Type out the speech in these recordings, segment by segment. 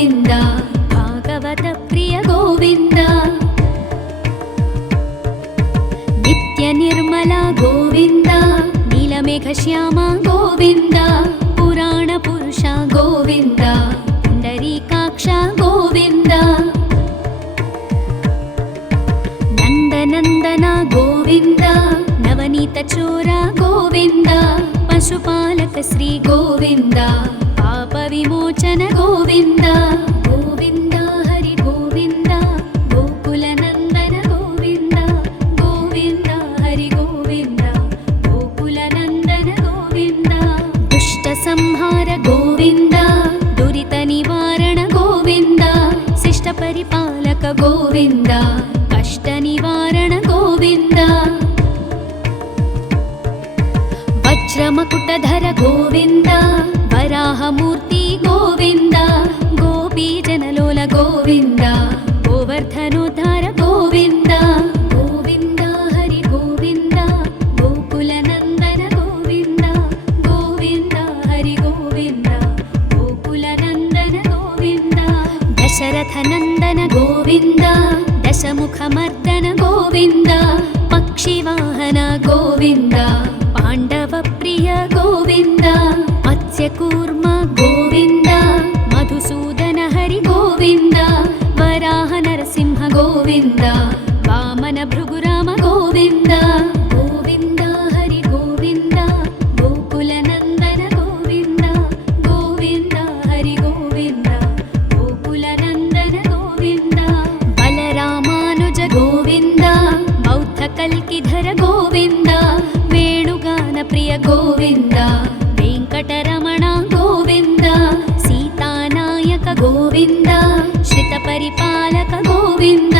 ಗೋವಿಂದ ಭಾಗವತ ಪ್ರಿಯ ಗೋವಿಂದ ನಿತ್ಯ ನಿರ್ಮಲ ಗೋವಿಂದ ನೀಲಮೇಘ ಶ್ಯಾಮ ಗೋವಿಂದ ಪುರಾಣ ಪುರುಷ ಗೋವಿಂದ ಪುಂಡರೀಕಾಕ್ಷ ಗೋವಿಂದ ನಂದನಂದನ ಗೋವಿಂದ ನವನೀತ ಚೋರ ಗೋವಿಂದ ಪಶುಪಾಲಕ ಶ್ರೀ ಗೋವಿಂದ ಪಾಪ ವಿಮೋಚನ ಗೋವಿಂದ ಗೋವಿಂದ ಹರಿ ಗೋವಿಂದ ಗೋಕುಲ ನಂದನ ಗೋವಿಂದ ಗೋವಿಂದ ಹರಿ ಗೋವಿಂದ ಗೋಕುಲ ನಂದನ ಗೋವಿಂದ ದುಷ್ಟ ಸಂಹಾರ ಗೋವಿಂದ ದುರಿತ ನಿವಾರಣ ಗೋವಿಂದ ಶಿಷ್ಟ ಪರಿಪಾಲಕ ಗೋವಿಂದ ಕಷ್ಟ ನಿವಾರಣ ಗೋವಿಂದ ವಜ್ರಮಕುಟಧರ ಗೋವಿಂದ ವರಾಹಮೂರ್ತಿ ಗೋವಿಂದ ಗೋಪೀ ಜನಲೋಲ ಗೋವಿಂದ ಗೋವರ್ಧನೋದ್ಧಾರ ಗೋವಿಂದ ಗೋವಿಂದ ಹರಿ ಗೋವಿಂದ ಗೋಕುಲ ನಂದನ ಗೋವಿಂದ ಗೋವಿಂದ ಹರಿ ಗೋವಿಂದ ಗೋಕುಲ ನಂದನ ಗೋವಿಂದ ದಶರಥ ನಂದನ ಗೋವಿಂದ ದಶಮುಖ ಮರ್ದನ ಗೋವಿಂದ ಪಕ್ಷಿವಾಹನ ಗೋವಿಂದ ಪಾಂಡವ ಪ್ರಿಯ ಗೋವಿಂದ ಮತ್ಸ್ಯಕೂರ್ಮ ಗೋವಿಂದ ಮಧುಸೂದನ ಹರಿ ಗೋವಿಂದ ವರಾಹ ನರಸಿಂಹ ಗೋವಿಂದ ವಾಮನ ಭೃಗುರಾಮ ಗೋವಿಂದ ಗೋವಿಂದ ಹರಿ ಗೋವಿಂದ ಗೋಕುಲ ನಂದನ ಗೋವಿಂದ ಗೋವಿಂದ ಹರಿ ಗೋವಿಂದ ಗೋಕುಲ ನಂದನ ಗೋವಿಂದ ಬಲರಾಮಾನುಜ ಗೋವಿಂದ ಬೌದ್ಧ ಕಲ್ಕಿಧರ ಗೋವಿಂದ ವೇಣುಗಾನ ಪ್ರಿಯ ಗೋವಿಂದ ವೆಂಕಟರಮಣ ಗೋವಿಂದ ಸೀತಾನಾಯಕ ಗೋವಿಂದ ಶ್ರಿತ ಪರಿಪಾಲಕ ಗೋವಿಂದ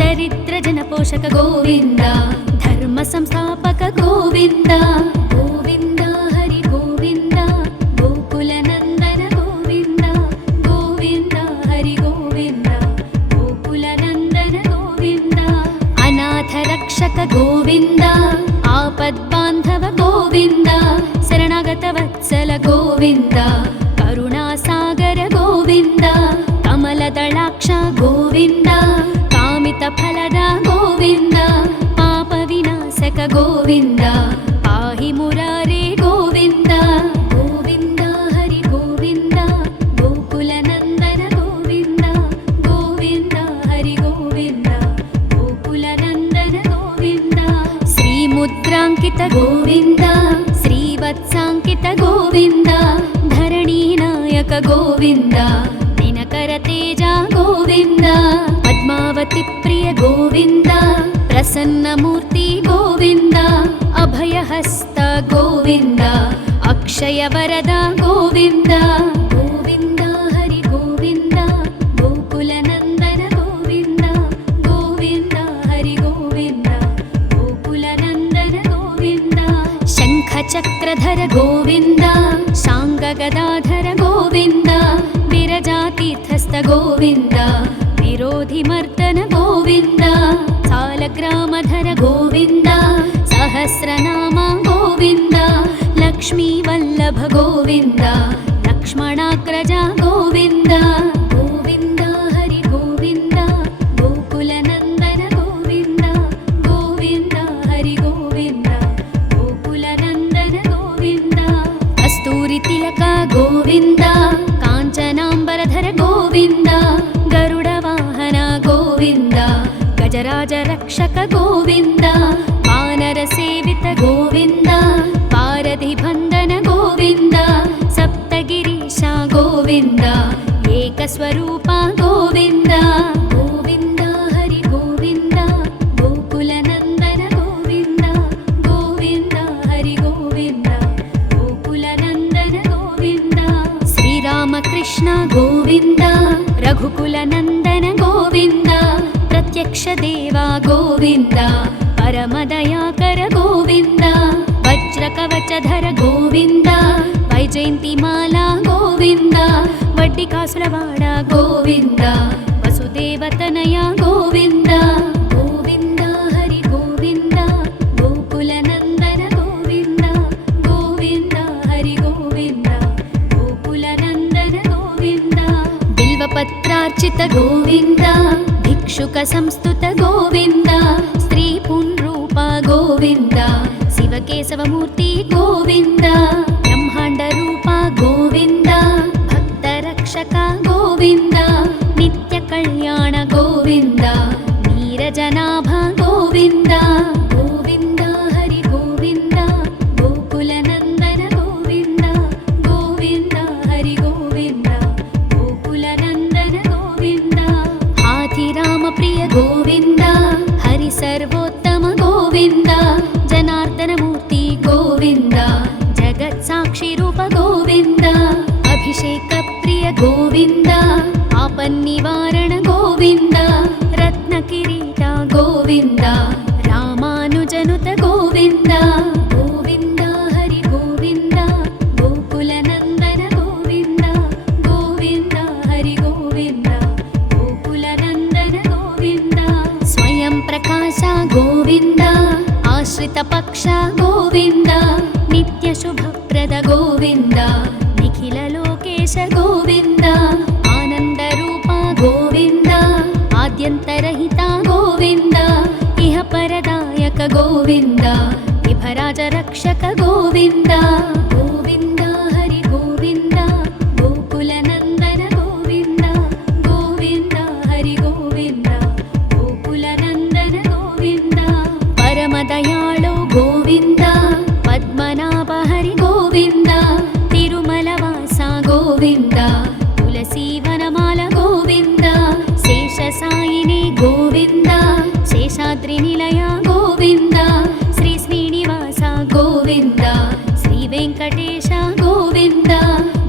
ದರಿದ್ರ ಜನಪೋಷಕ ಗೋವಿಂದ ಧರ್ಮ ಸಂಸ್ಥಾಪಕ ಗೋವಿಂದ ಗೋವಿಂದ ಹರಿ ಗೋವಿಂದ ಗೋಕುಲ ನಂದನ ಗೋವಿಂದ ಗೋವಿಂದ ಹರಿ ಗೋವಿಂದ ಗೋಕುಲ ನಂದನ ಗೋವಿಂದ ಅನಾಥ ರಕ್ಷಕ ಗೋವಿಂದ ಆಪದ್ಬಾಂಧವ ಗೋವಿಂದ ಶರಣಾಗತ ವತ್ಸಲ ಗೋವಿಂದ ಕರುಣಾಸಾಗರ ಗೋವಿಂದ ಕಮಲದಳಾಕ್ಷ ಗೋವಿಂದ ಕಾಮಿತ ಫಲದ ಗೋವಿಂದ ಪಾಪ ವಿನಾಶಕ ಗೋವಿಂದ ಪಾಹಿ ಮುರಾರೇ ಗೋವಿಂದ ಗೋವಿಂದ ಹರಿ ಗೋವಿಂದ ಗೋಕುಲ ನಂದನ ಗೋವಿಂದ ಗೋವಿಂದ ಹರಿ ಗೋವಿಂದ ಗೋಕುಲ ನಂದನ ಗೋವಿಂದ ಶ್ರೀ ಮುದ್ರಾಂಕಿತ ಗೋವಿಂದ ಶ್ರೀವತ್ಸಾಂಕಿತ ಗೋವಿಂದ ಧರಣಿ ನಾಯಕ ಗೋವಿಂದ ದಿನಕರ ತೇಜ ಗೋವಿಂದ ಪದ್ಮಾವತಿ ಪ್ರಿಯ ಗೋವಿಂದ ಪ್ರಸನ್ನ ಮೂರ್ತಿ ಗೋವಿಂದ ಅಭಯಹಸ್ತ ಗೋವಿಂದ ಅಕ್ಷಯ ವರದ ಗೋವಿಂದ ಗೋವಿಂದ ಹರಿ ಗೋವಿಂದ ಗೋಕುಲ ನಂದನ ಗೋವಿಂದ ಗೋವಿಂದ ಹರಿ ಗೋವಿಂದ ಗೋಕುಲ ನಂದನ ಗೋವಿಂದ ಶಂಖ ಚಕ್ರಧರ ಗೋವಿಂದ ಶಾಂಗ ಗದಾಧರ ಗೋವಿಂದ ವಿರಜಾತೀರ್ಥಸ್ಥ ಗೋವಿಂದ ವಿರೋಧಿ ಮರ್ದನ ಗೋವಿಂದ ಸಾಲಗ್ರಾಮಧರ ಗೋವಿಂದ ಸಹಸ್ರನಾಮ ಗೋವಿಂದ ಲಕ್ಷ್ಮೀ ವಲ್ಲಭ ಗೋವಿಂದ ಲಕ್ಷ್ಮಣಾಗ್ರಜ ಗೋವಿಂದ ಗೋವಿಂದ ಹರಿ ಗೋವಿಂದ ಗೋಕುಲ ನಂದನ ಗೋವಿಂದ ಗೋವಿಂದ ಹರಿ ಗೋವಿಂದ ಗೋಕುಲ ನಂದನ ಗೋವಿಂದ ಕಸ್ತೂರಿ ತಿಲಕ ಗೋವಿಂದ ಕಾಂಚನಾಂಬರಧರ ಗೋವಿಂದ ಗರುಡ ವಾಹನ ಗೋವಿಂದ ಗಜರಾಜ ರಕ್ಷಕ ಗೋವಿಂದ ವಾನರ ಸೇವಿತ ಗೋವಿಂದ ಪಾರಧಿ ಬಂಧನ ಗೋವಿಂದ ಸಪ್ತಗಿರೀಶ ಗೋವಿಂದ ಏಕಸ್ವರೂಪ ಗೋವಿಂದ ಗೋವಿಂದ ಹರಿ ಗೋವಿಂದ ಗೋಕುಲ ನಂದನ ಗೋವಿಂದ ಗೋವಿಂದ ಹರಿ ಗೋವಿಂದ ಗೋಕುಲ ನಂದನ ಗೋವಿಂದ ಶ್ರೀರಾಮಕೃಷ್ಣ ಗೋವಿಂದ ರಘುಕುಲ ನಂದನ ಗೋವಿಂದ ಪ್ರತ್ಯಕ್ಷ ದೇವ ಗೋವಿಂದ ಪರಮದಯಾಕರ ಗೋವಿಂದ ವಜ್ರ ಕವಚಧರ ಗೋವಿಂದ ವೈಜಯಂತಿ ಮಾಲಾ ಗೋವಿಂದ ವಡ್ಡಿ ಕಾಸುರವಾಡ ಗೋವಿಂದ ವಸುದೇವತನಯ ಗೋವಿಂದ ಗೋವಿಂದ ಹರಿ ಗೋವಿಂದ ಗೋಕುಲ ನಂದನ ಗೋವಿಂದ ಗೋವಿಂದ ಹರಿ ಗೋವಿಂದ ಗೋಕುಲ ನಂದನ ಗೋವಿಂದ ಬಿಲ್ವ बिल्वपत्रार्चित गोविन्द भिक्षुकसंस्तुत गोविन्द स्त्रीपुंरूप गोविन्द शिवकेशवमूर्ति गोविन्द ब्रह्माण्डरूप गोविन्द भक्तरक्षक गोविन्द नित्यकल्याण गोविन्द नीरजनाभ गोविन्द गोविन्द हरि गोविन्द गोकुलनन्दन गोविन्द गोविन्द हरि गोविन्द गोकुलनन्दन गोविन्द हाथिरामप्रिय गोविन्द हरि सर्वोत्तम गोविन्द जनार्दनमूर्ति गोविन्द जगत्साक्षिरूप गोविन्द अभिषेकप्रिय गोविन्द आपन्निवारण गोविन्द रत्नकिरीट गोविन्द रामानुजनुत गोविन्द गोविन्द हरि गोविन्द गोकुलनन्दन गोविन्द गोविन्द हरि गोविन्द गोकुलनन्दन गोविन्द स्वयं प्रकाश गोविन्द आश्रितपक्ष गोविन्द नित्यशुभप्रद गोविन्द निखिललोकेश गोविन्द आनन्दरूप गोविन्द आद्यन्तरहिता गोविन्द इह परदायक गोविन्द विभराजरक्षक गोविन्द गोविन्द हरि गोविन्द गोकुलनन्दन गोविन्द गोविन्द हरि गोविन्द गोकुलनन्दन गोविन्द परमदयाळु गोविन्द पद्मनाभ हरि गोविन्द तिरुमलवास गोविन्द तुलसीवनमाल गोविन्द शेषसायिनी गोविन्द शेषाद्रिनिलय गोविन्द श्री श्रीनिवास गोविन्द श्रीवेङ्कटेश गोविन्द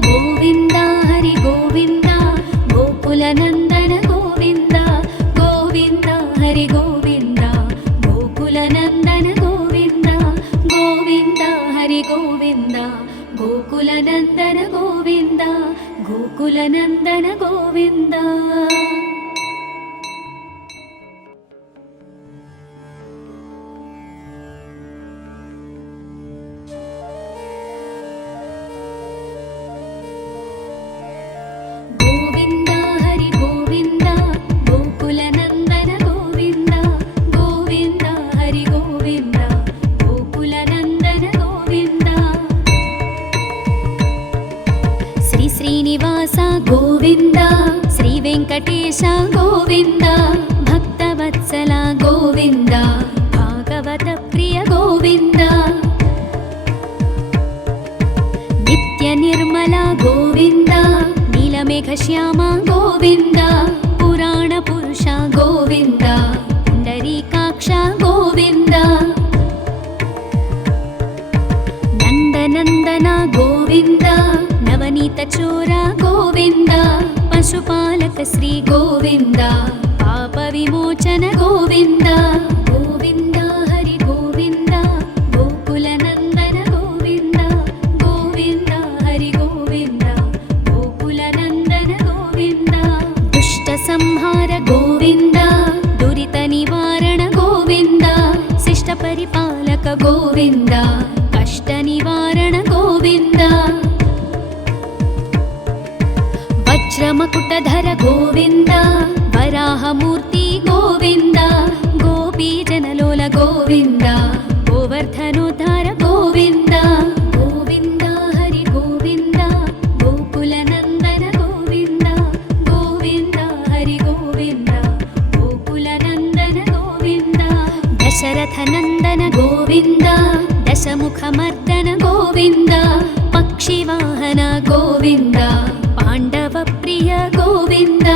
गोविन्द हरि गोविन्द गोकुलनन्दन गोविन्द गोविन्द हरि गोविन्द गोकुलनन्दन गोविन्द गोविन्द हरि गोविन्द गोकुलनन्दन गोविन्द गोकुलनन्दन गोविन्द गोविन्द हरि गोविन्द गोकुलनन्दन गोविन्द गोविन्द हरि गोविन्द गोकुलनन्दन गोविन्द श्री श्रीनिवास गोविन्द श्रीवेङ्कटेश गोविन्द भक्तवत्सल गोविन्द भागवतप्रिय गोविन्द नित्यनिर्मल गोविन्द नीलमेघश्याम गोविन्द पुराणपुरुष गोविन्द पुण्डरीकाक्ष गोविन्द नन्दनन्दन गोविन्द नवनीतचोर गोविन्द पशुपालक श्री गोविन्द पापविमोचन गोविन्द गोविन्द हरि गोविन्द गोकुलनन्दन गोविन्द गोविन्द हरि गोविन्द गोकुलनन्दन गोविन्द दुष्टसंहार गोविन्द दुरितनिवारण गोविन्द शिष्टपरिपालक गोविन्द कष्टनिवारण गोविन्द वज्रमकुटधर गोविन्द वराहमूर्ति गोविन्द गोपीजनलोल गोविन्द गोवर्धनोद्धार गोविन्द गोविन्द हरि गोविन्द गोकुलनन्दन गोविन्द गोविन्द हरि गोविन्द गोकुलनन्दन गोविन्द दशरथनन्दन गोविन्द दशमुखमर्दन गोविन्द पक्षिवाहन गोविन्द पाण्डवप्रिय गोविन्द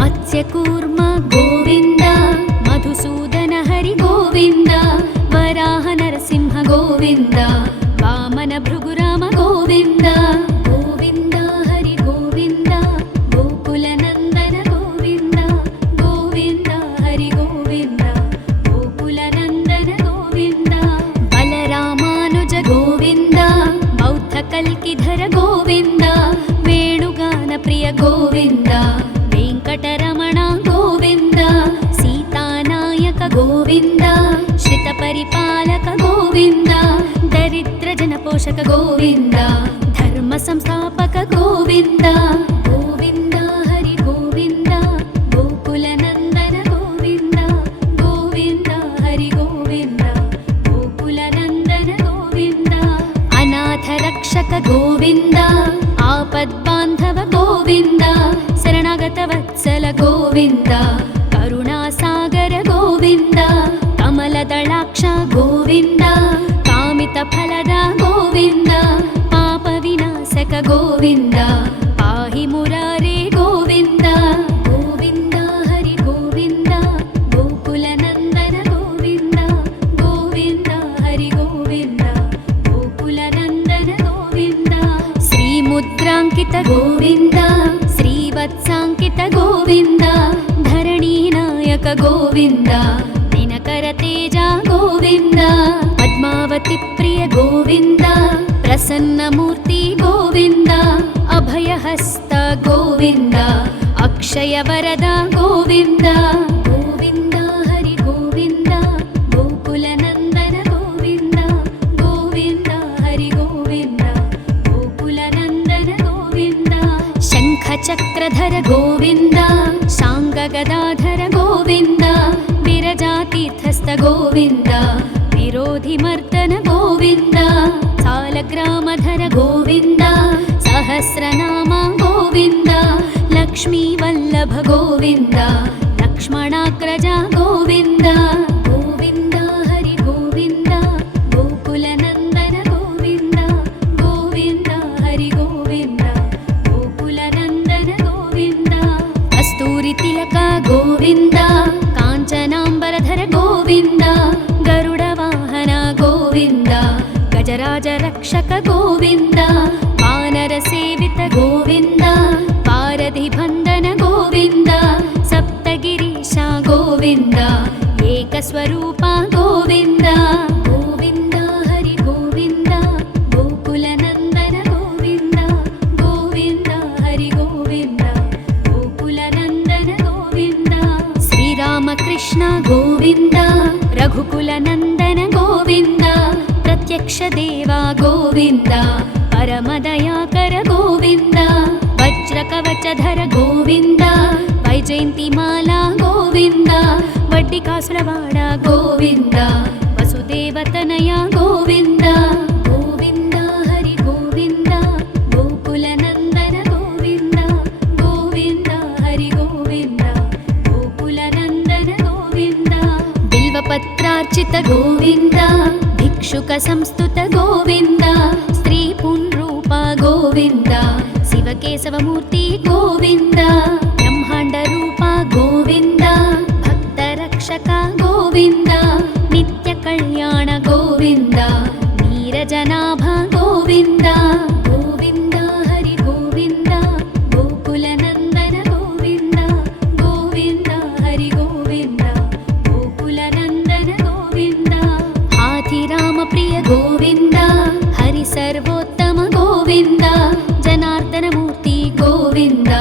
मत्स्यकूर्म गोविन्द मधुसूदन हरि गोविन्द वराह नरसिंह गोविन्द वामन भृगुराम गोविन्द गोविन्द हरि गोविन्द गोकुलनन्दन गोविन्द गोविन्द हरि गोविन्द गोकुलनन्दन गोविन्द बलरामानुज गोविन्द बौद्धकल्किधर गोविन्द वेणुगानप्रिय गोविन्द वेङ्कटरमण गोविन्द सीतानायक गोविन्द श्रितपरिपालक गोविन्द दरिद्रजनपोषक गोविन्द धर्मसंस्थापक गोविन्द गोविन्द हरि गोविन्द ಗೋವಿಂದ ಕರುಣಾಸಾಗರ ಗೋವಿಂದ ಕಮಲದಳಾಕ್ಷ ಗೋವಿಂದ ಕಾಮಿತ ಫಲದ ಗೋವಿಂದ ಪಾಪ ವಿನಾಶಕ ಗೋವಿಂದ ಪಾಹಿ ಮುರಾರೇ ಗೋವಿಂದ ಗೋವಿಂದ ಹರಿ ಗೋವಿಂದ ಗೋಕುಲ ನಂದನ ಗೋವಿಂದ ಗೋವಿಂದ ಹರಿ ಗೋವಿಂದ ಗೋಕುಲ ನಂದನ ಗೋವಿಂದ ಶ್ರೀ ಮುದ್ರಾಂಕಿತ ಗೋವಿಂದ ಶ್ರೀವತ್ಸಾಂಕಿತ ಗೋವಿಂದ ಧರಣಿ ನಾಯಕ ಗೋವಿಂದ ದಿನಕರ ತೇಜ ಗೋವಿಂದ ಪದ್ಮಾವತಿ ಪ್ರಿಯ ಗೋವಿಂದ ಪ್ರಸನ್ನ ಮೂರ್ತಿ ಗೋವಿಂದ ಅಭಯಹಸ್ತ ಗೋವಿಂದ ಅಕ್ಷಯ ವರದ ಗೋವಿಂದ ಗೋವಿಂದ ಹರಿ ಗೋವಿಂದ ಗೋಕುಲ ನಂದನ ಗೋವಿಂದ ಗೋವಿಂದ ಹರಿ ಗೋವಿಂದ ಗೋಕುಲ ನಂದನ ಗೋವಿಂದ ಶಂಖ ಚಕ್ರಧರ ಗೋವಿಂದ ಶಾಂಗ ಗದಾಧರ ಗೋವಿಂದ ವಿರಜಾತೀರ್ಥಸ್ಥ ಗೋವಿಂದ ವಿರೋಧಿ ಮರ್ದನ ಗೋವಿಂದ ಸಾಲಗ್ರಾಮಧರ ಗೋವಿಂದ ಸಹಸ್ರನಾಮ ಗೋವಿಂದ ಲಕ್ಷ್ಮೀ ವಲ್ಲಭ ಗೋವಿಂದ ಲಕ್ಷ್ಮಣಾಗ್ರಜ ಗೋವಿಂದ ಗೋವಿಂದ ಹರಿ ಗೋವಿಂದ ಗೋಕುಲ ನಂದನ ಗೋವಿಂದ ಗೋವಿಂದ ಹರಿ ಗೋವಿಂದ ಗೋಕುಲ ನಂದನ ಗೋವಿಂದ ಕಸ್ತೂರಿ ತಿಲಕ ಗೋವಿಂದ ಕಾಂಚನಾಂಬರಧರ ಗೋವಿಂದ ಗರುಡ ವಾಹನ ಗೋವಿಂದ ಗಜರಾಜ ರಕ್ಷಕ ಗೋವಿಂದ ವಾನರ ಸೇವಿತ ಗೋವಿಂದ ಪಾರಧಿ ಬಂಧನ ಗೋವಿಂದ ಸಪ್ತಗಿರೀಶ ಗೋವಿಂದ ಏಕಸ್ವರೂಪ ಗೋವಿಂದ ಗೋವಿಂದ ಹರಿ ಗೋವಿಂದ ಗೋಕುಲ ನಂದನ ಗೋವಿಂದ ಗೋವಿಂದ ಹರಿ ಗೋವಿಂದ ಗೋಕುಲ ನಂದನ ಗೋವಿಂದ ಶ್ರೀರಾಮಕೃಷ್ಣ ಗೋವಿಂದ ರಘುಕುಲ ನಂದನ ಗೋವಿಂದ ಪ್ರತ್ಯಕ್ಷ ದೇವ ಗೋವಿಂದ ಪರಮದಯಾಕರ ಗೋವಿಂದ ವಜ್ರ ಕವಚಧರ ಗೋವಿಂದ ವೈಜಯಂತಿ ಮಾಲಾ ಗೋವಿಂದ ವಡ್ಡಿಕಾಸುರವಾಡ ಗೋವಿಂದ ವಸುದೇವತನಯ ಗೋವಿಂದ ಗೋವಿಂದ ಹರಿ ಗೋವಿಂದ ಗೋಕುಲ ನಂದನ ಗೋವಿಂದ ಗೋವಿಂದ ಹರಿ ಗೋವಿಂದ ಗೋಕುಲ ನಂದನ ಗೋವಿಂದ ಬಿಲ್ವಪತ್ರಾರ್ಚಿತ ಗೋವಿಂದ ಭಿಕ್ಷುಕ ಸಂಸ್ತುತ ಗೋವಿಂದ ಸ್ತ್ರೀ ಪುಂರೂಪ ಗೋವಿಂದ ಶಿವಕೇಶವ ಮೂರ್ತಿ ಗೋವಿಂದ ಬ್ರಹ್ಮಾಂಡ ರೂಪ ಗೋವಿಂದ ಭಕ್ತ ರಕ್ಷಕ ಗೋವಿಂದ ನಿತ್ಯ ಕಲ್ಯಾಣ ಗೋವಿಂದ ನೀರಜನಾಭ ಗೋವಿಂದ ಗೋವಿಂದ ಹರಿ ಗೋವಿಂದ ಗೋಕುಲ ನಂದನ ಗೋವಿಂದ ಗೋವಿಂದ ಹರಿ ಗೋವಿಂದ ಗೋಕುಲ ನಂದನ ಗೋವಿಂದ ಹಾಥಿರಾಮ ಪ್ರಿಯ ಗೋವಿಂದ ಹರಿ ಸರ್ವೋತ್ತಮ ಗೋವಿಂದ ಜನಾರ್ದನ ಮೂರ್ತಿ ಗೋವಿಂದ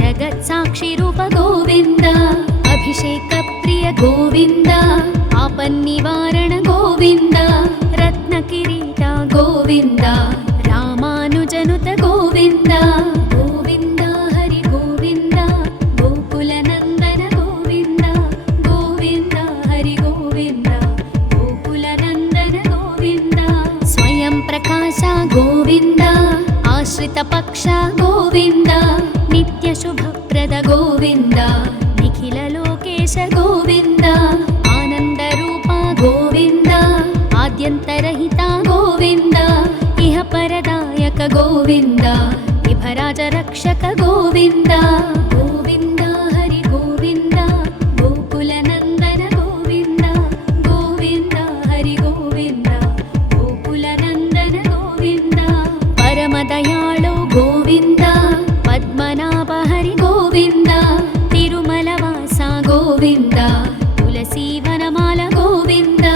ಜಗತ್ ಸಾಕ್ಷಿ ರೂಪ ಗೋವಿಂದ ಅಭಿಷೇಕ ಪ್ರಿಯ ಗೋವಿಂದ ಆಪನ್ನಿವಾರಣ ಗೋವಿಂದ ರತ್ನ ಕಿರೀಟ ಗೋವಿಂದ ರಾಮಾನುಜನುತ ಗೋವಿಂದ ಗೋವಿಂದ ಹರಿ ಗೋವಿಂದ ಗೋಕುಲ ನಂದನ ಗೋವಿಂದ ಗೋವಿಂದ ಹರಿ ಗೋವಿಂದ ಗೋಕುಲ ನಂದನ ಗೋವಿಂದ ಸ್ವಯಂ ಪ್ರಕಾಶ ಗೋವಿಂದ ಆಶ್ರಿತ ಪಕ್ಷ ಗೋವಿಂದ ನಿತ್ಯ ಶುಭಪ್ರದ ಗೋವಿಂದ ನಿಖಿಲ ಲೋಕೇಶ ಗೋವಿಂದ ಆನಂದ ರೂಪ ಗೋವಿಂದ ಆದ್ಯಂತರಹಿತ ಗೋವಿಂದ ಇಹ ಪರದಾಯಕ ಗೋವಿಂದ ವಿಭರಾಜ ರಕ್ಷಕ ಗೋವಿಂದ ಗೋವಿಂದ ಹರಿ ಗೋವಿಂದ ಗೋಕುಲ ನಂದನ ಗೋವಿಂದ ಗೋವಿಂದ ಹರಿ ಗೋವಿಂದ ಗೋಕುಲ ನಂದನ ಗೋವಿಂದ ಪರಮ ದಯಾಳು ಗೋವಿಂದ ಪದ್ಮನಾಭ ಹರಿ ಗೋವಿಂದ ತಿರುಮಲ ವಾಸ ಗೋವಿಂದ ತುಳಸಿ ವನಮಾಲ ಗೋವಿಂದ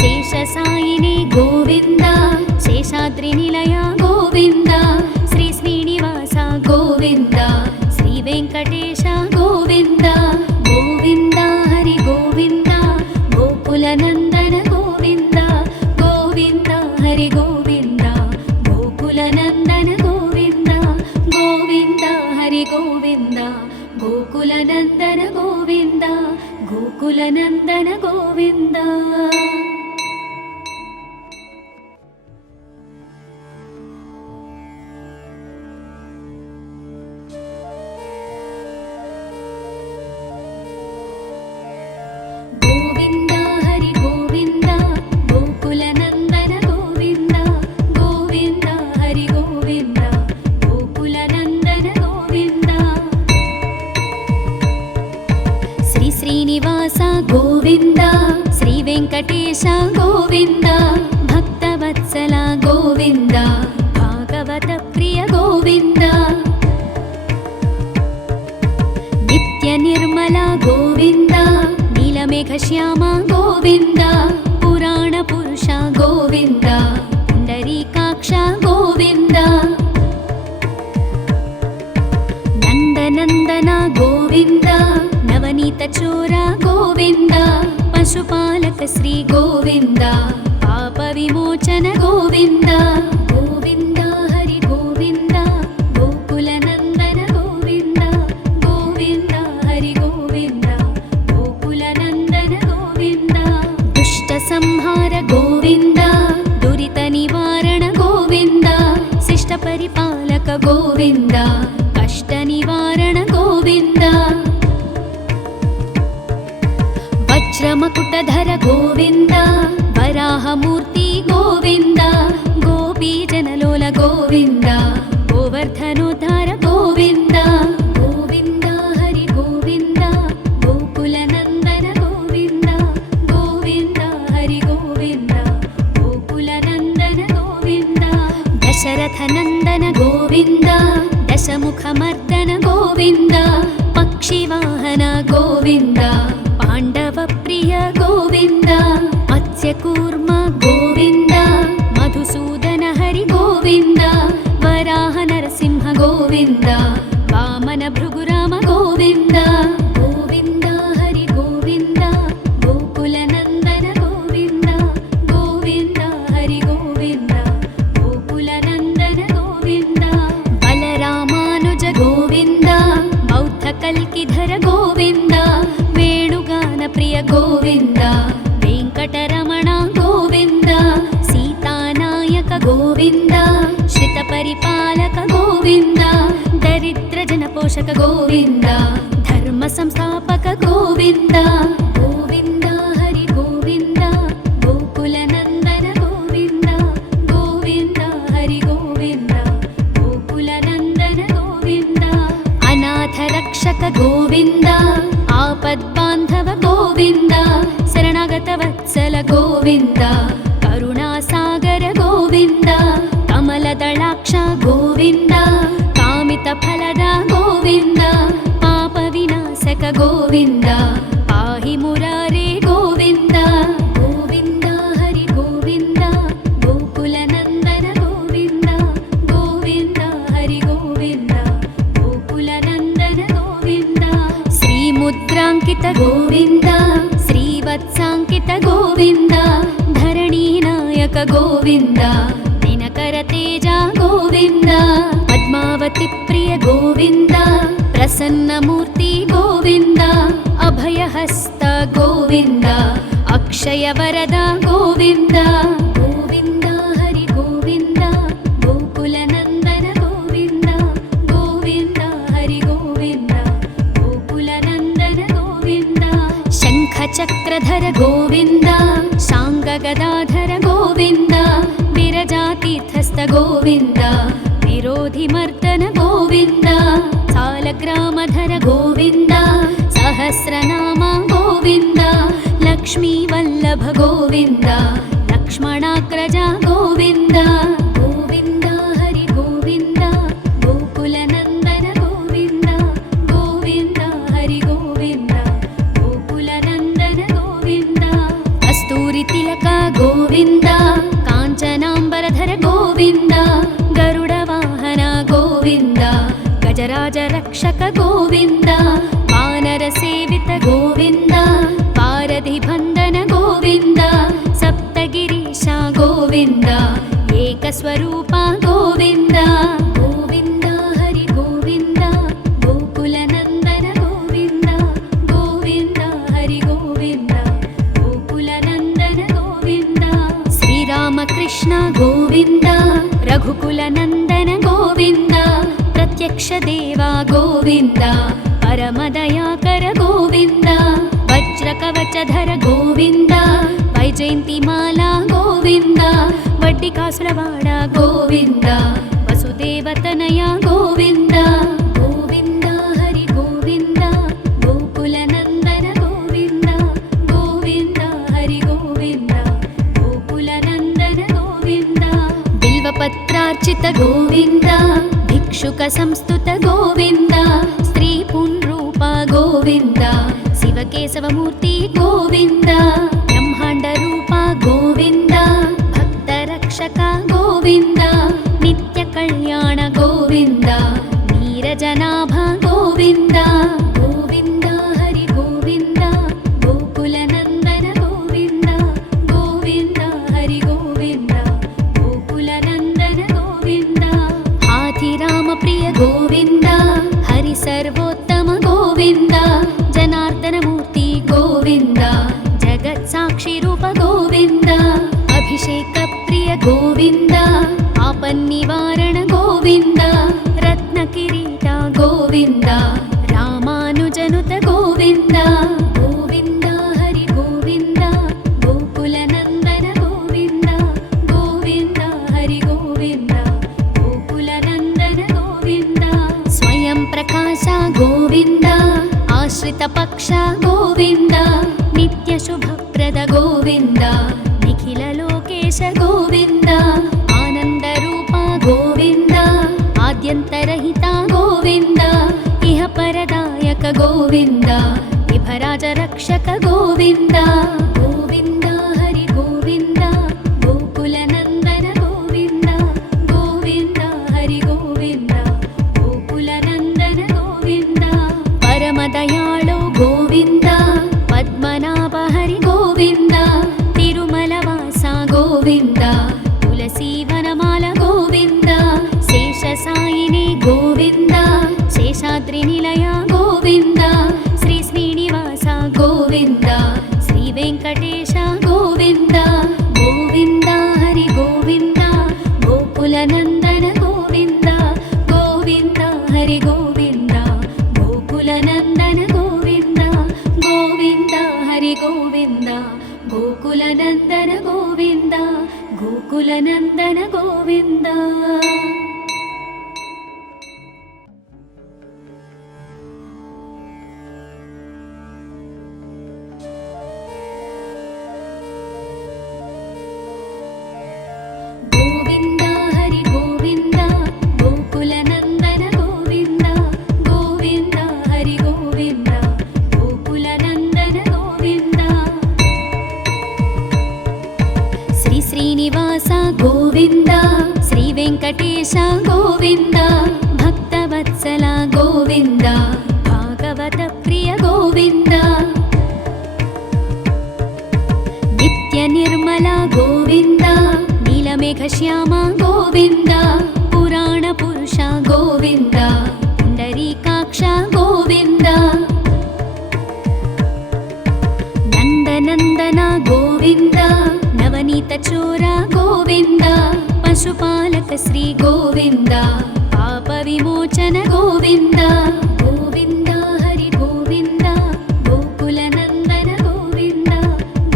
ಶೇಷ ಸಾಯಿನಿ ಗೋವಿಂದ ಶೇಷಾದ್ರಿ ನಿಲಯ ಗೋವಿಂದ ಶ್ರೀ ಶ್ರೀನಿವಾಸ ಗೋವಿಂದ ಶ್ರೀ ವೆಂಕಟೇಶ ಗೋವಿಂದ ಗೋವಿಂದ ಹರಿ ಗೋವಿಂದ ಗೋಕುಲ ನಂದನ ಗೋವಿಂದ ಗೋವಿಂದ ಹರಿ ಗೋವಿಂದ ಗೋಕುಲ ನಂದನ ಗೋವಿಂದ ಗೋವಿಂದ ಹರಿ ಗೋವಿಂದ ಗೋಕುಲ ನಂದನ ಗೋವಿಂದ ಗೋಕುಲ ನಂದನ ಗೋವಿಂದ. गोविन्द श्रीवेङ्कटेश गोविन्द भक्तवत्सल गोविन्द भागवत प्रिय गोविन्द नित्य निर्मला गोविन्द नीलमेघश्यामा गोविन्द पुराण पुरुष गोविन्द पुण्डरीकाक्ष गोविन्द नन्दनन्दन गोविन्द नवनीत चोर गोविन्द पशुपालक श्री गोविन्द पाप विमोचन गोविन्द गोविन्द हरि गोविन्द गोकुल नन्दन गोविन्द गोविन्द हरि गोविन्द गोकुल नन्दन गोविन्द दुष्ट संहार गोविन्द दुरित निवारण गोविन्द शिष्ट परिपालक गोविन्द कष्ट निवारण गोविन्द वज्रमकुटधर गोविन्द वराहमूर्ति गोविन्द गोपीजनलोल गोविन्द गोवर्धनोद्धार गोविन्द गोविन्द हरि गोविन्द गोकुलनन्दन गोविन्द गोविन्द हरि गोविन्द गोकुलनन्दन गोविन्द दशरथनन्दन गोविन्द दशमुखमर्दन गोविन्द पक्षिवाहन गोविन्द पाण्डवप्रिय गोविन्द मत्स्यकूर्म गोविन्द मधुसूदन हरि गोविन्द वराह नरसिंह गोविन्द वामन भृगुराम गोविन्द गोविन्द हरि गोविन्द गोकुलनन्दन गोविन्द गोविन्द हरि गोविन्द गोकुलनन्दन गोविन्द बलरामानुज गोविन्द बौद्धकल्किधर गोविन्द वेणुगान प्रिय गोविन्द वेङ्कटरमण गोविन्द सीतानायक गोविन्द श्रितपरिपालक गोविन्द दरिद्रजनपोषक गोविन्द धर्मसंस्थापक गोविन्द गोविन्द हरि गोविन्द गोकुलनन्दन गोविन्द गोविन्द हरि गोविन्द गोकुलनन्दन गोविन्द अनाथरक्षक गोविन्द आपद्बान्धव गोविन्द शरणागतवत्सल गोविन्द करुणासागर गोविन्द कमलदलाक्ष गोविन्द कामितफलद गोविन्द पापविनाशक गोविन्द पाहि मुरारे गोविन्द गोविन्द हरि गोविन्द गोकुलनन्दन गोविन्द गोविन्द हरि गोविन्द गोकुलनन्दन गोविन्द श्रीमुद्राङ्कित गोविन्द श्रीवत्साङ्कित गोविन्द धरणीनायक गोविन्द दिनकरतेज गोविन्द पद्मावती प्रिय गोविन्द प्रसन्नमूर्ति गोविन्द अभयहस्त गोविन्द अक्षयवरद गोविन्द गोविन्द हरि गोविन्द गोकुलनन्दन गोविन्द गोविन्द हरि गोविन्द गोकुलनन्दन गोविन्द शङ्खचक्रधर गोविन्द शाङ्गगदाधर गोविन्द विरजातीर्थस्थ गोविन्द विरोधिमर्दन गोविन्द सालग्रामधर गोविन्द सहस्रनाम गोविन्द लक्ष्मीवल्लभ गोविन्द लक्ष्मणाग्रज गोविन्द गोविन्द हरि गोविन्द गोकुलनन्दन गोविन्द गोविन्द हरि गोविन्द गोकुलनन्दन गोविन्द कस्तूरितिलक गोविन्द काञ्चनाम्बरधर गोविन्द गरुडवाहन गोविन्द गजराज रक्षक गोविन्द वानरसेवित गोविन्द पारधिबन्धन गोविन्द सप्तगिरीश गोविन्द एकस्वरूप गोविन्द गोविन्द हरि गोविन्द गोकुलनन्दन गोविन्द गोविन्द हरि गोविन्द गोकुलनन्दन गोविन्द श्रीरामकृष्ण गोविन्द रघुकुलनन्दन गोविन्द प्रत्यक्ष देवा गोविन्द परमदयाकर गोविन्द वज्रकवचधर गोविन्द वैजयन्तिमाला गोविन्द वड्डिकासुरवाड गोविन्द वसुदेवतनय गोविन्द गोविन्द हरि गोविन्द गोकुलनन्दन गोविन्द गोविन्द भिक्षुक गोविन्द भिक्षुक संस्तुत गोविन्द स्त्री पुंरूप गोविन्द शिवकेशवमूर्ति गोविन्द ब्रह्माण्ड रूप गोविन्द भक्तरक्षक गोविन्द नित्य कल्याण गोविन्द नीरजनाभ गोविन्द गोविन्द हरि गोविन्द गोकुलनन्दन गोविन्द गोविन्द हरि गोविन्द गोकुलनन्दन गोविन्द हाथिराम प्रिय गोविन्द हरि सर्वोत्तम गोविन्द जनार्दनमूर्ति गोविन्द जगत्साक्षि रूप गोविन्द अभिषेक प्रिय गोविन्द आपन्निवारण गोविन्द रत्नकिरीट गोविन्द रामानुजनुत गोविन्द गोविन्द हरि गोविन्द गोकुलनन्दन गोविन्द गोविन्द हरि गोविन्द गोकुलनन्दन गोविन्द स्वयं प्रकाश गोविन्द आश्रित पक्ष गोविन्द नित्य शुभप्रद गोविन्द निखिल लोकेश गोविन्द आनंद रूप गोविन्द आद्यन्तरहित गोविन्द इह परदायक गोविन्द विभराज रक्षक गोविन्द गोविन्द हरि गोविन्द गोकुलनन्दन गोविन्द गोविन्द हरि गोविन्द गोकुलनन्दन गोविन्द परमदयाळु गोविन्द पद्मनाभ हरि गोविन्द तिरुमलवास गोविन्द तुलसीवनमाल गोविन्द शेषसायिनी गोविन्द शेषाद्रिनिलय गोविन्द श्री श्रीनिवास गोविन्द श्री वेङ्कटेश गोविन्द गोविन्द हरि गोविन्द गोकुलनन्दन गोविन्द गोविन्द हरि गोविन्द गोकुलनन्दन गोविन्द गोविन्द हरि गोविन्द गोकुलनन्दन गोविन्द गोकुलनन्दन गोविन्द गोविन्द हरि गोविन्द गोकुलनन्दन गोविन्द गोविन्द हरि गोविन्द गोकुलनन्दन गोविन्द श्री श्रीनिवास गोविन्द श्री वेङ्कटेश गोविन्द भक्तवत्सल गोविन्द भागवत प्रिय गोविन्द नित्य निर्मल गोविन्द नीलमेघश्याम गोविन्द पुराण पुरुष गोविन्द पुण्डरीकाक्ष गोविन्द नन्दनन्दन गोविन्द नवनीत चोर गोविन्द पशुपालक श्री गोविन्द पाप विमोचन गोविन्द गोविन्द हरि गोविन्द गोकुलनन्दन गोविन्द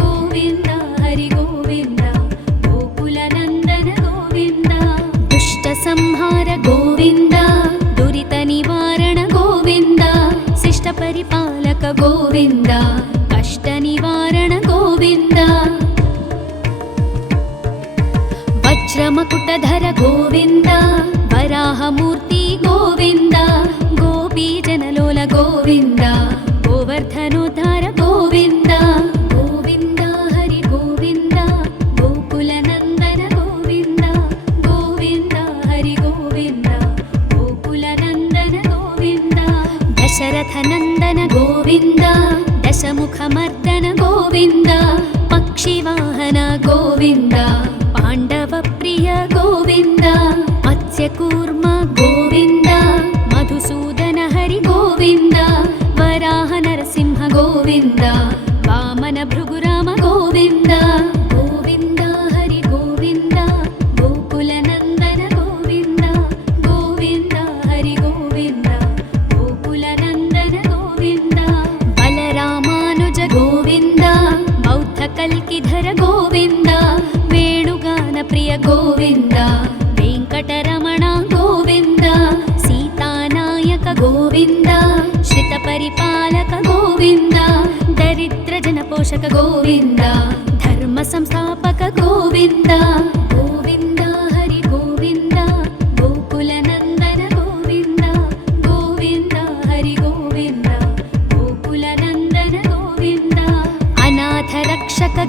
गोविन्द हरि गोविन्द गोकुलनन्दन गोविन्द दुष्ट संहार गोविन्द दुरित निवारण गोविन्द शिष्ट परिपालक गोविन्द कष्ट निवारण गोविन्द वज्रमकुटधर गोविन्द वराहमूर्ति गोविन्द गोपीजनलोल गोविन्द गोवर्धनोद्धार गोविन्द गोविन्द हरि गोविन्द गोकुलनन्दन गोविन्द गोविन्द हरि गोविन्द गोकुलनन्दन गोविन्द दशरथनन्दन गोविन्द दशमुखमर्दन गोविन्द पक्षिवाहन गोविन्द पाण्डवप्रिय गोविन्द मत्स्यकूर्म गोविन्द मधुसूदन हरि गोविन्द वराह नरसिंह गोविन्द वामन भृगुराम गोविन्द गोविन्द हरि गोविन्द गोकुलनन्दन गोविन्द गोविन्द हरि गोविन्द गोकुलनन्दन गोविन्द बलरामानुज गोविन्द बौद्धकल्किधर गोविन्द वेणुगान प्रिय गोविन्द वेङ्कटरमण गोविन्द सीतानायक गोविन्द श्रितपरिपालक गोविन्द दरिद्रजनपोषक गोविन्द धर्मसंस्थापक गोविन्द गोविन्द हरि गोविन्द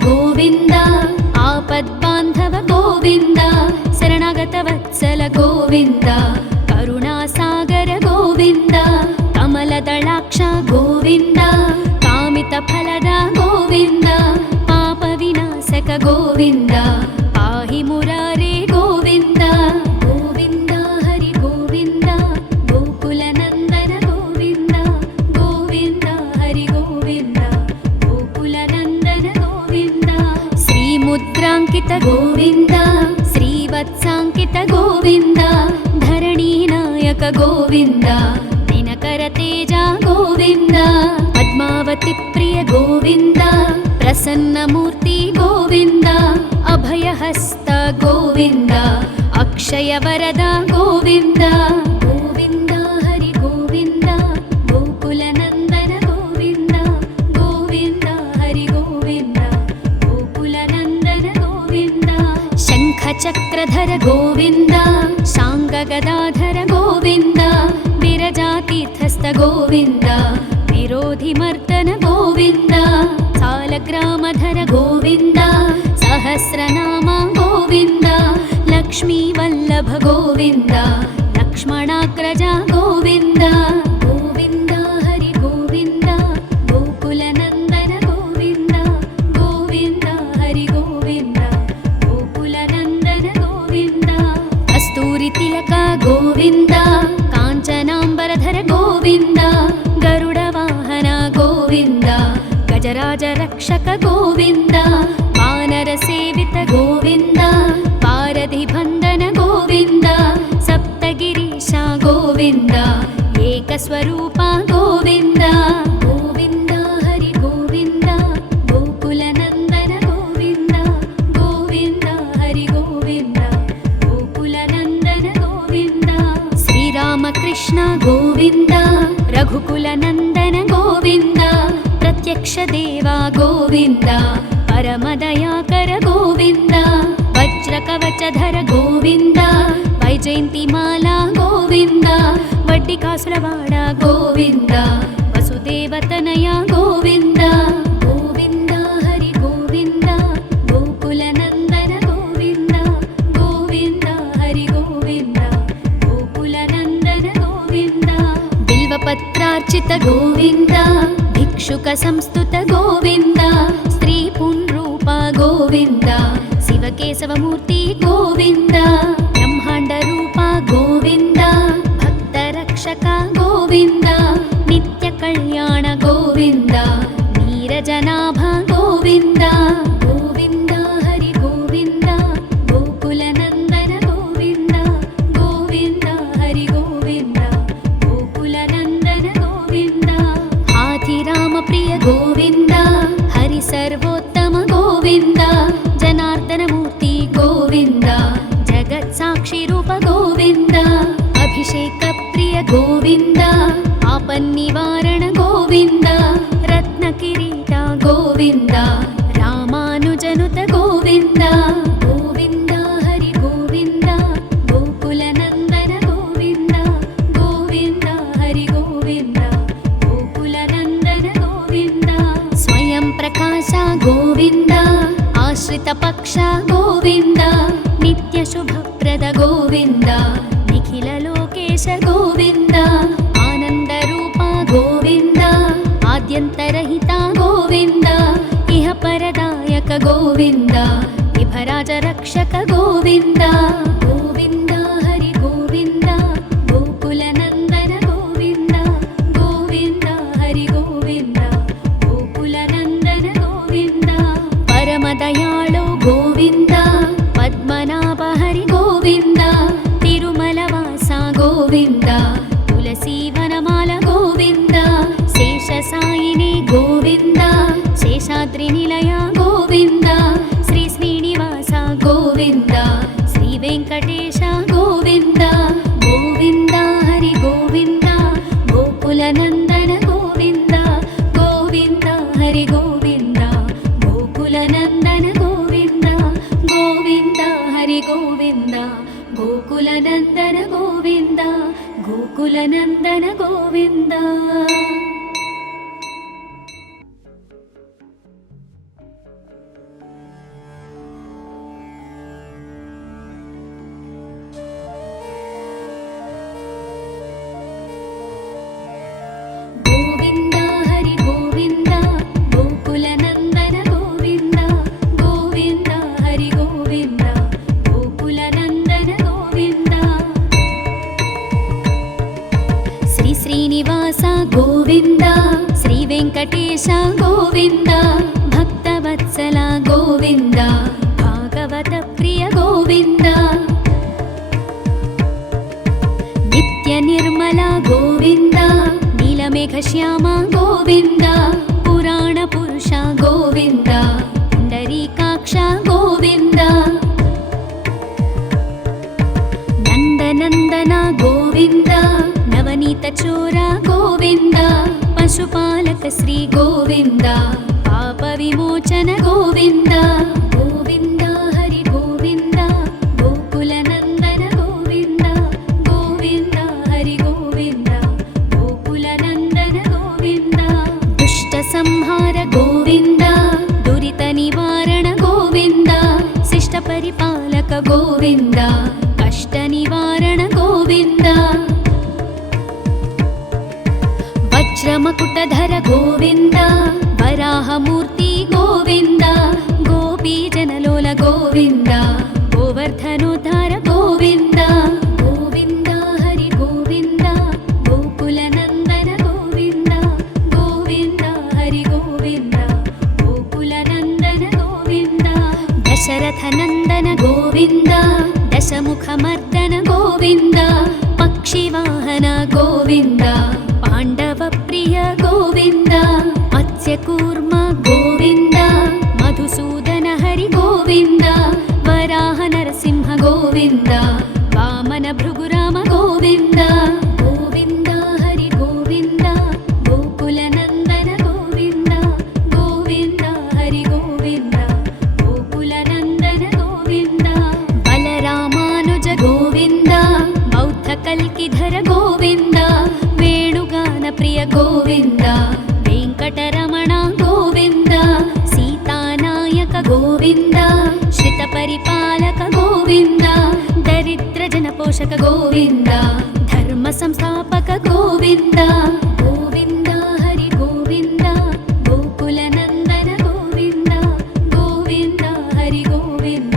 ಗೋವಿಂದ ಆಪದ್ಬಾಂಧವ ಗೋವಿಂದ ಶರಣಾಗತ ವತ್ಸಲ ಗೋವಿಂದ ಕರುಣಾಸಾಗರ ಗೋವಿಂದ ಕಮಲದಳಾಕ್ಷ ಗೋವಿಂದ ಕಾಮಿತ ಫಲದ ಗೋವಿಂದ ಪಾಪ ವಿನಾಶಕ ಗೋವಿಂದ ಪಾಹಿ ಮುರಾರೇ ಗೋವಿಂದ ಗೋವಿಂದ ಹರಿ ಗೋವಿಂದ ಗೋಕುಲ ನಂದನ ಗೋವಿಂದ ಗೋವಿಂದ ಹರಿ ಗೋವಿಂದ ಗೋಕುಲ ನಂದನ ಗೋವಿಂದ ಶ್ರೀ ಮುದ್ರಾಂಕಿತ ಗೋವಿಂದ ಶ್ರೀವತ್ಸಾಂಕಿತ ಗೋವಿಂದ ಧರಣಿ ನಾಯಕ ಗೋವಿಂದ ದಿನಕರ ತೇಜ ಗೋವಿಂದ ಪದ್ಮಾವತಿ ಪ್ರಿಯ ಗೋವಿಂದ ಪ್ರಸನ್ನ ಮೂರ್ತಿ ಗೋವಿಂದ ಅಭಯಹಸ್ತ ಗೋವಿಂದ ಅಕ್ಷಯ ವರದ ಗೋವಿಂದ ಗೋವಿಂದ ಹರಿ ಗೋವಿಂದ ಗೋಕುಲ ನಂದನ ಗೋವಿಂದ ಗೋವಿಂದ ಹರಿ ಗೋವಿಂದ ಗೋಕುಲ ನಂದನ ಗೋವಿಂದ ಶಂಖ ಚಕ್ರಧರ ಗೋವಿಂದ ಶಾಂಗ ಗದಾಧರ ಗೋವಿಂದ ವಿರಜಾತೀರ್ಥಸ್ಥ ಗೋವಿಂದ ವಿರೋಧಿ ಮರ್ದನ ಗೋವಿಂದ ಸಾಲಗ್ರಾಮಧರ ಗೋವಿಂದ ಸಹಸ್ರನಾಮ ಗೋವಿಂದ ಲಕ್ಷ್ಮೀ ವಲ್ಲಭ ಗೋವಿಂದ ಲಕ್ಷ್ಮಣಾಗ್ರಜ ಗೋವಿಂದ ಗೋವಿಂದ ಹರಿ ಗೋವಿಂದ ಗೋಕುಲ ನಂದನ ಗೋವಿಂದ ಗೋವಿಂದ ಹರಿ ಗೋವಿಂದ ಗೋಕುಲ ನಂದನ ಗೋವಿಂದ ಕಸ್ತೂರಿ ತಿಲಕ ಗೋವಿಂದ ಕಾಂಚನಾಂಬರಧರ ಗೋವಿಂದ ಗರುಡ ವಾಹನ ಗೋವಿಂದ ಗಜರಾಜ ರಕ್ಷಕ ಗೋವಿಂದ ವಾನರ ಸೇವಿತ ಗೋವಿಂದ ಪಾರಧಿ ಬಂಧನ ಗೋವಿಂದ ಸಪ್ತಗಿರೀಶ ಗೋವಿಂದ ಏಕಸ್ವರೂಪ ಗೋವಿಂದ ಗೋವಿಂದ ಹರಿ ಗೋವಿಂದ ಗೋಕುಲ ನಂದನ ಗೋವಿಂದ ಗೋವಿಂದ ಹರಿ ಗೋವಿಂದ ಗೋಕುಲ ನಂದನ ಗೋವಿಂದ ಶ್ರೀರಾಮಕೃಷ್ಣ ಗೋವಿಂದ ರಘುಕುಲ ನಂದನ ಗೋವಿಂದ ಪ್ರತ್ಯಕ್ಷ ದೇವ ಗೋವಿಂದ ಪರಮದಯಾಕರ ಗೋವಿಂದ ವಜ್ರ ಕವಚಧರ ಗೋವಿಂದ ವೈಜಯಂತಿ ಮಾಲಾ ಗೋವಿಂದ ವಡ್ಡಿಕಾಸುರವಾಡ ಗೋವಿಂದ ವಸುದೇವತನಯ ಗೋವಿಂದ ಗೋವಿಂದ ಹರಿ ಗೋವಿಂದ ಗೋಕುಲ ನಂದನ ಗೋವಿಂದ ಗೋವಿಂದ ಹರಿ ಗೋವಿಂದ ಗೋಕುಲ ನಂದನ ಗೋವಿಂದ ಬಿಲ್ವಪತ್ರಾರ್ಚಿತ ಗೋವಿಂದ ಭಿಕ್ಷುಕ ಸಂಸ್ತುತ ಗೋವಿಂದ ಸ್ತ್ರೀ ಪುಂರೂಪ ಗೋವಿಂದ ಶಿವಕೇಶವ ಮೂರ್ತಿ ಗೋವಿಂದ ಬ್ರಹ್ಮಾಂಡ ರೂಪ ಗೋವಿಂದ ಭಕ್ತ ರಕ್ಷಕ ಗೋವಿಂದ ನಿತ್ಯ ಕಲ್ಯಾಣ ಗೋವಿಂದ ನೀರಜನಾಭ ಗೋವಿಂದ ಗೋವಿಂದ ಹರಿ ಗೋವಿಂದ ಗೋಕುಲ ನಂದನ ಗೋವಿಂದ ಗೋವಿಂದ ಹರಿ ಗೋವಿಂದ ಗೋಕುಲ ನಂದನ ಗೋವಿಂದ ಹಾಥಿರಾಮ ಪ್ರಿಯ ಗೋವಿಂದ ಹರಿ ಸರ್ವೋತ್ತಮ ಗೋವಿಂದ ಜನಾರ್ದನ ಮೂರ್ತಿ ಗೋವಿಂದ ಜಗತ್ ಸಾಕ್ಷಿ ರೂಪ ಗೋವಿಂದ ಅಭಿಷೇಕ ಪ್ರಿಯ ಗೋವಿಂದ ಆಪನ್ನಿವಾರಣ ಗೋವಿಂದ ರತ್ನ ಕಿರೀಟ ಗೋವಿಂದ ರಾಮಾನುಜನುತ ಗೋವಿಂದ ಗೋವಿಂದ ಹರಿ ಗೋವಿಂದ ಗೋಕುಲ ನಂದನ ಗೋವಿಂದ ಗೋವಿಂದ ಹರಿ ಗೋವಿಂದ ಗೋಕುಲ ನಂದನ ಗೋವಿಂದ ಸ್ವಯಂ ಪ್ರಕಾಶ ಗೋವಿಂದ ಆಶ್ರಿತ ಪಕ್ಷ ಗೋವಿಂದ ನಿತ್ಯ ಶುಭಪ್ರದ ಗೋವಿಂದ ನಿಖಿಲ ಲೋಕೇಶ ಗೋವಿಂದ ಆನಂದ ರೂಪ ಗೋವಿಂದ ಆದ್ಯಂತರಹಿತ ಗೋವಿಂದ ಇಹ ಪರದಾಯಕ ಗೋವಿಂದ ವಿಭರಾಜ ರಕ್ಷಕ ಗೋವಿಂದ ಗೋವಿಂದ ಹರಿ ಗೋವಿಂದ ಗೋಕುಲ ನಂದನ ಗೋವಿಂದ ಗೋವಿಂದ ಹರಿ ಗೋವಿಂದ ಗೋಕುಲ ನಂದನ ಗೋವಿಂದ ಪರಮ ದಯಾಳು ಗೋವಿಂದ ಪದ್ಮನಾಭ ಹರಿ ಗೋವಿಂದ ತಿರುಮಲವಾಸ ಗೋವಿಂದ ತುಳಸಿ ವನಮಾಲ ಗೋವಿಂದ ಶೇಷ ಸಾಯಿನಿ ಗೋವಿಂದ ಶೇಷಾದ್ರಿ ನಿಲಯ ಗೋವಿಂದ ಶ್ರೀ ಶ್ರೀನಿವಾಸ ಗೋವಿಂದ ಶ್ರೀ ವೆಂಕಟ గోవింద శ్రీ వెంకటేశ గోవింద భక్తవత్సల గోవింద భాగవత ప్రియ గోవింద నిత్య నిర్మల గోవింద నీలమేఘ శ్యామ గోవింద పురాణ పురుష గోవింద పుండరీకాక్ష గోవింద నందనందన గోవింద నవనీత చోర గోవింద పశుపాలక శ్రీ గోవింద పాప విమోచన గోవింద గోవింద హరి గోవింద గోకుల నందన గోవింద గోవింద హరి గోవింద గోకుల నందన గోవింద దుష్ట సంహార గోవింద దురిత నివారణ గోవింద శిష్ట పరిపాలక గోవింద కష్ట నివారణ గోవింద వజ్రమకుటధర గోవింద వరాహమూర్తి గోవింద గోపీజనలోల గోవింద గోవర్ధనోద్ధార గోవింద గోవింద హరి గోవింద గోకుల నందన గోవింద గోవింద హరి గోవింద గోకుల నందన గోవింద దశరథ నందన గోవింద దశముఖమర్దన గోవింద పక్షివాహన గోవింద పాండవ ప్రియ గోవింద మత్స్యకూర్మ గోవింద మధుసూదన హరి గోవింద వరాహ నరసింహ గోవింద వామన భృగురామ గోవింద గోవింద హరి గోవింద గోకుల నందన గోవింద గోవింద హరి గోవింద గోకుల నందన గోవింద బలరామానుజ గోవింద బౌద్ధ కల్కిధర గోవింద వేణుగాన ప్రియ గోవింద వెంకటరమణ గోవింద సీతానాయక గోవింద శ్రిత పరిపాలక గోవింద దరిద్ర జన పోషక గోవింద ధర్మ సంస్థాపక గోవింద గోవింద హరి గోవింద గోకుల నందన గోవింద గోవింద హరి గోవింద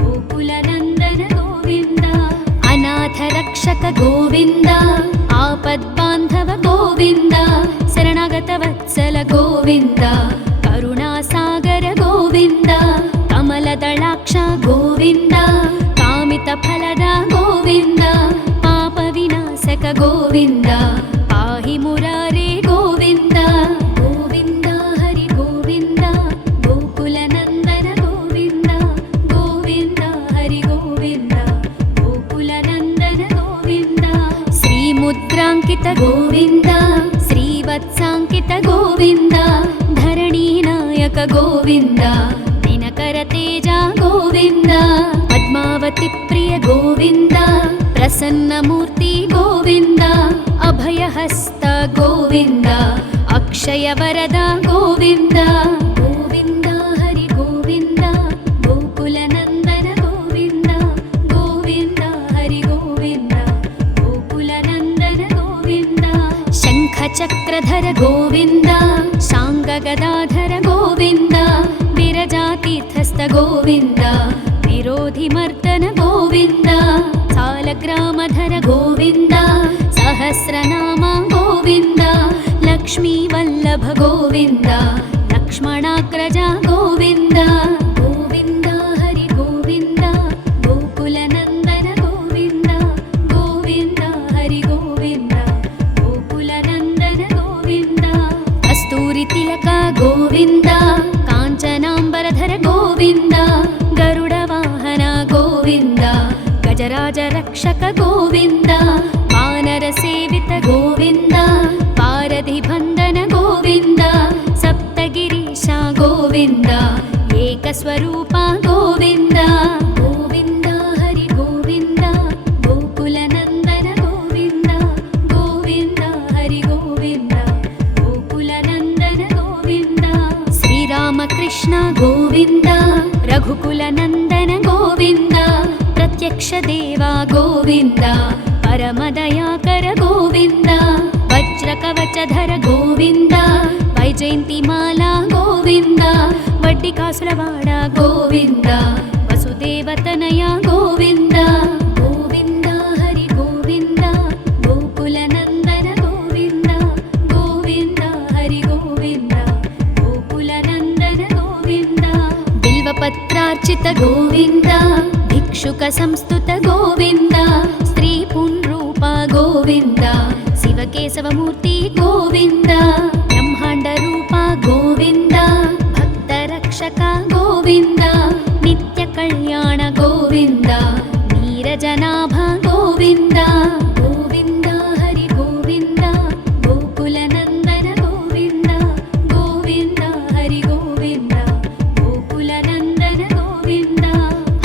గోకుల నందన గోవింద అనాథ రక్షక గోవింద ఆపద్బాంధవ గోవింద శరణాగత వత్సల గోవింద కరుణాసాగర గోవింద కమలదళాక్ష గోవింద కామిత ఫలద గోవింద పాప వినాశక గోవింద పాహి మురారే గోవింద గోవింద హరి గోవింద గోకుల నందన గోవింద గోవింద హరి గోవింద గోకుల నందన గోవింద శ్రీముద్రాంకిత గోవింద శ్రీవత్సాంకిత గోవింద ధరణీనాయక గోవింద దినకర తేజ గోవింద పద్మావతి ప్రియ గోవింద ప్రసన్నమూర్తి గోవింద అభయహస్త గోవింద అక్షయ వరద గోవింద గోవింద హరి గోవింద గోకుల నందన గోవింద గోవింద హరి గోవింద గోకుల నందన గోవింద శంఖ చక్రధర గోవింద శాంగ గదాధర గోవింద విరజాతీర్థస్థ గోవింద విరోధి మర్దన గోవింద సాలగ్రామధర గోవింద సహస్రనామ గోవింద లక్ష్మీ వల్లభ గోవింద లక్ష్మణాగ్రజ గోవింద గోవింద హరి గోవింద గోకుల నందన గోవింద గోవింద హరి గోవింద గోకుల నందన గోవింద కస్తూరి తిలక గోవింద కాంచనాంబరధర గోవింద గరుడ వాహన గోవింద గజరాజ రక్షక గోవింద వానర సేవిత గోవింద పారధి బంధన గోవింద సప్తగిరీశ గోవింద ఏకస్వరూప గోవింద గోవింద హరి గోవింద గోకుల నందన గోవింద గోవింద హరి గోవింద గోకుల నందన గోవింద శ్రీరామకృష్ణ గోవింద రఘుకుల నందన గోవింద ప్రత్యక్ష దేవా గోవింద పరమదయాకర గోవింద వజ్ర కవచధర గోవింద వైజయంతిమాల గోవింద వడ్డి కాసులవాడ గోవింద వసుదేవతనయ గోవింద గోవింద హరి గోవింద గోకుల నందన గోవింద గోవింద भिक्षुकार्चित गोविन्द भिक्षुक संस्तुत गोविन्द स्त्री पुंरूप गोविन्द शिवकेशवमूर्ति गोविन्द ब्रह्माण्ड रूप गोविन्द भक्तरक्षक गोविन्द नित्य कल्याण गोविन्द नीरजनाभ गोविन्द गोविन्द हरि गोविन्द गोकुलनन्दन गोविन्द गोविन्द हरि गोविन्द गोकुलनन्दन गोविन्द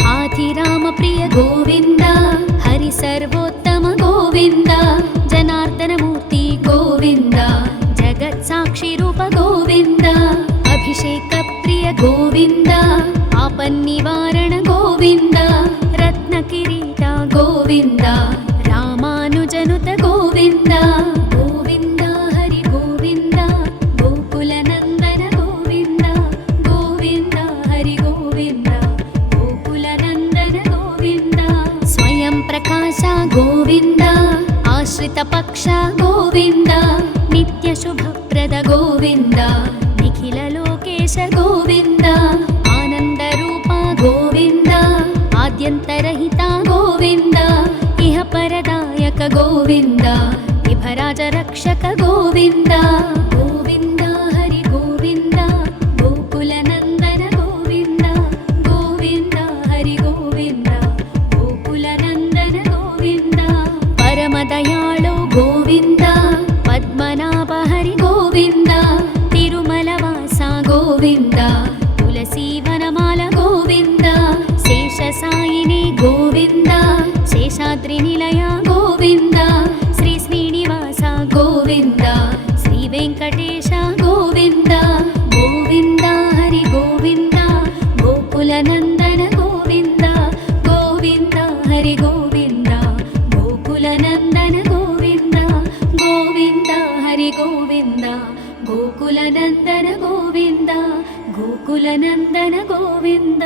हाथिराम प्रिय गोविन्द हरि सर्वोत्तम गोविन्द जनार्दन मूर्ति गोविन्द जगत्साक्षि रूप गोविन्द अभिषेक प्रिय गोविन्द आपन्निवारण गोविन्द रत्नकिरीट गोविन्द रामानुजनुत गोविन्द गोविन्द हरि गोविन्द गोकुलनन्दन गोविन्द गोविन्द हरि गोविन्द गोकुलनन्दन गोविन्द स्वयं प्रकाश गोविन्द आश्रित पक्ष गोविन्द नित्य शुभप्रद गोविन्द निखिल लोकेश गोविन्द आनन्द रूप गोविन्द आद्यन्तरहित गोविन्द इह परदायक गोविन्द विभराज रक्षक गोविन्द गोविन्द हरि गोविन्द गोकुलनन्दन गोविन्द गोविन्द हरि गोविन्द गोकुलनन्दन गोविन्द परमदयाळु गोविन्द पद्मनाभ हरि गोविन्द तिरुमलवास गोविन्द तुलसीवनमाल गोविन्द शेषसायिनी गोविन्द शेषाद्रिनिलय गोविन्द श्री श्रीनिवास गोविन्द श्री वेङ्कटेश गोविन्द गोविन्द हरि गोविन्द गोकुलनन्दन गोविन्द गोविन्द हरि गोविन्द गोकुलनन्दन गोविन्द गोविन्द हरि गोविन्द गोकुलनन्दन गोविन्द गोकुलनन्दन गोविन्द।